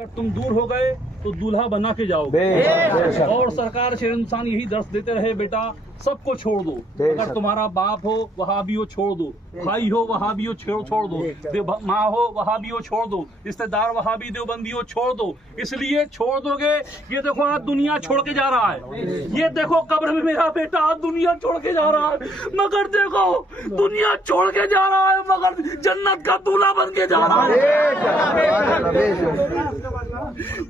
अगर तुम दूर हो गए तो दूल्हा बना के जाओगे। और सरकार शेर इंसान यही दर्श देते रहे, बेटा सबको छोड़ दो। अगर तुम्हारा बाप हो वहाँ भी हो छोड़ दो, भाई हो वहाँ भी हो छोड़ दो, माँ हो वहाँ भी हो छोड़ दो, रिश्तेदार वहाँ भी देवबंदी हो छोड़ दो। इसलिए छोड़ दोगे। ये देखो आज दुनिया छोड़ के जा रहा है, ये देखो कब्र में मेरा बेटा आज दुनिया छोड़ के जा रहा है, मगर देखो दुनिया छोड़ के जा रहा है मगर जन्नत का दूल्हा बन के जा रहा है।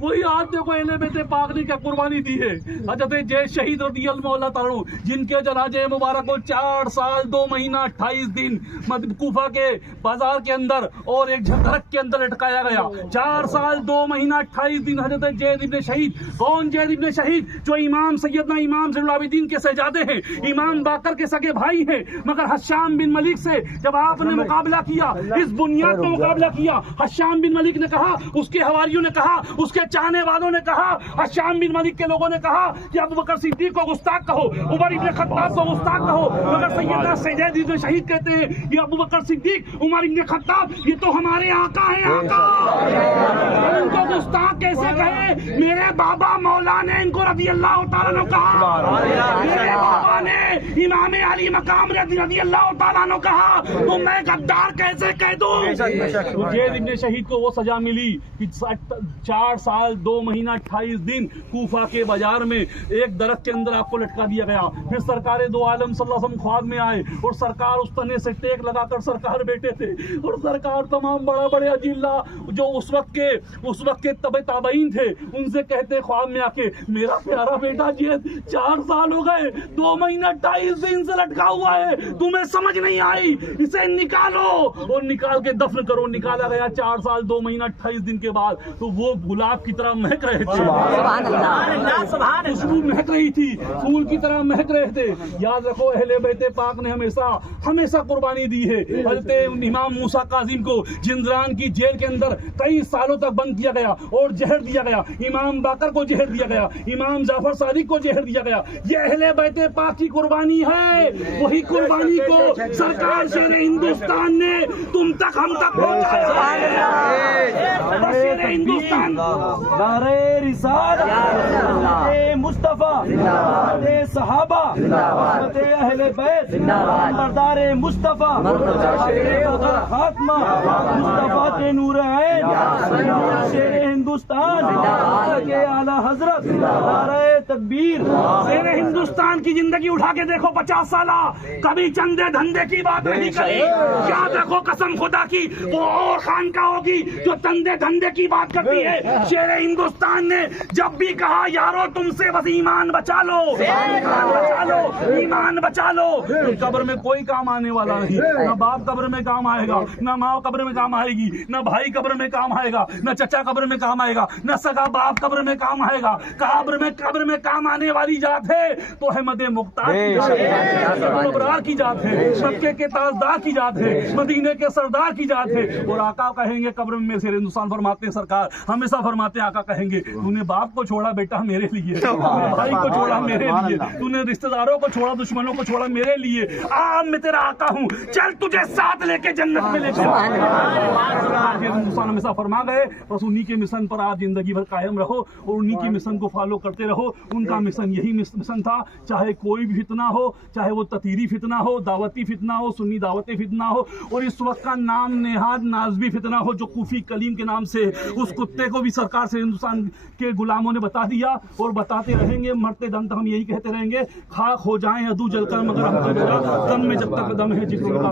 वही आज देखो अहले बेटे पाक ने क्या कुर्बानी दी है। हजरत जय शहीद रज़ियल्लाहु मौला ताला जिनके जनाजे मुबारक को 4 साल 2 महीना 28 दिन कूफा के बाजार के अंदर और एक झटक के अंदर लटकाया गया। 4 साल 2 महीना 28 दिन हजरत जैद इब्न शहीद। कौन जैद इब्न शहीद? जो इमाम सैयदना इमाम ज़ैनुल आबिदीन के शहजादे हैं, इमाम बाकर के सगे भाई हैं। मगर हश्शाम बिन मलिक से जब आपने मुकाबला किया, इस बुनियाद पर मुकाबला किया, हश्शाम बिन मलिक ने कहा, उसके हवारियों ने कहा, उसके चाहने वालों ने कहा, हश्शाम बिन मलिक के लोगों ने कहा कि अबू बकर सिद्दीक को गुस्ताख कहो, उमर इब्न खत्ताब को गुस्ताख कहो। मगर सैयदना जैद इब्न शहीद कहते हैं ये अबू बकर सिद्दीक, उमर इब्न खत्ताब ये तो हमारे आका हैं, आका। इनको गुस्ताख कैसे कहे? मेरे बाबा मौला ने इनको रज़ियल्लाहु ताला अन्हु कहा, मेरे बाबा ने इमाम अली मकाम रज़ियल्लाहु ताला अन्हु कहा, तो मैं गद्दार कैसे कह दूं? जैद इब्न शहीद को वो सजा मिली कि 4 साल 2 महीना 28 दिन कूफा के बाजार में एक दरख्त के अंदर आपको लटका दिया गया। फिर सरकार दो आलम सल्लल्लाहु अलैहि वसल्लम ख्वाब में आए और सरकार उस तने से टेक लगाकर सरकार बैठे थे और सरकार तमाम बड़े अजीला जो उस वक्त के तबे ताबईन थे उनसे कहते ख्वाब में आके, मेरा प्यारा बेटा जैद 4 साल हो गए 2 महीना 28 दिन से लटका हुआ है, तुम्हें समझ नहीं आई, इसे निकालो और निकाल के दफन करो। निकाला गया 4 साल 2 महीना 28 दिन के बाद, तो वो गुलाब की तरह महक रहे थे, खुशबू महक रही थी, फूल की तरह महक रहे थे। याद रखो अहले बैते पाक ने हमेशा कुर्बानी दी है। हज़रत इमाम मूसा काज़िम को जिंदरान की जेल के अंदर कई सालों तक बंद किया गया और जहर दिया गया। इमाम बाकर को जहर दिया गया, इमाम जाफर सादिक को जहर दिया गया। ये अहले बैते पाक की कुर्बानी है। वही कुर्बानी को सरकार शेर हिंदुस्तान ने तुम तक हम तक पहुंचाया। शेर हिंदुस्तान नारे रिसालत मुस्तफा सहाबा अहले बैत मर्दार मुस्तफा खात्मा मुस्तफा के नूर ऐन शेर हिंदुस्तान के आला हजरत नारे तकबीर। शेर हिंदुस्तान की जिंदगी उठा के देखो 50 साल, कभी चंदे धंधे की बात नहीं करी। क्या देखो कसम खुदा की वो और खानका होगी जो चंदे धंधे की बात करती है। शेर हिंदुस्तान ने जब भी कहा यारो तुमसे बस ईमान बचा लो, ईमान बचा लो। कब्र में कोई काम आने वाला नहीं, ना बाप कब्र में काम आएगा, ना माँ कब्र में काम आएगी, ना भाई कब्र में काम आएगा, ना चचा कब्र में काम आएगा, ना सगा बाप कब्र में काम आएगा। कब्र में काम आने वाली जात है तो अहमद मुख्तार की जात है, मक्के के ताजदार की जात है, मदीने के सरदार की जात है। और आका कहेंगे कब्र में शेर हिंदुस्तान फरमाते हैं, सरकार हमेशा फरमाते आका कहेंगे तूने बाप को छोड़ा बेटा मेरे लिए, भाई को छोड़ा मेरे लिए, तूने रिश्तेदारों को छोड़ा, दुश्मनों को छोड़ा मेरे लिए। आज मैं तेरा आका हूँ, चल तुझे साथ लेके जन्नत में लेके। हिंदुस्तान हमेशा फरमा गए बस उन्हीं के मिशन पर आप जिंदगी भर कायम रहो और उन्हीं के मिशन को फॉलो करते रहो। उनका मिशन यही मिशन था, चाहे कोई भी फितना हो, चाहे वो ततीरी फितना हो, दावती फितना हो, सुन्नी दावती फितना हो, और इस वक्त का नाम नेहाद नाजबी फितना हो जो कूफी कलीम के नाम से, उस कुत्ते को भी सरकार से हिंदुस्तान के गुलामों ने बता दिया और बताते रहेंगे। मरते दम तक हम यही कहते रहेंगे, खाक हो जाएं अदू जलकर मगर हम दम में जब तक दम है जिक्र का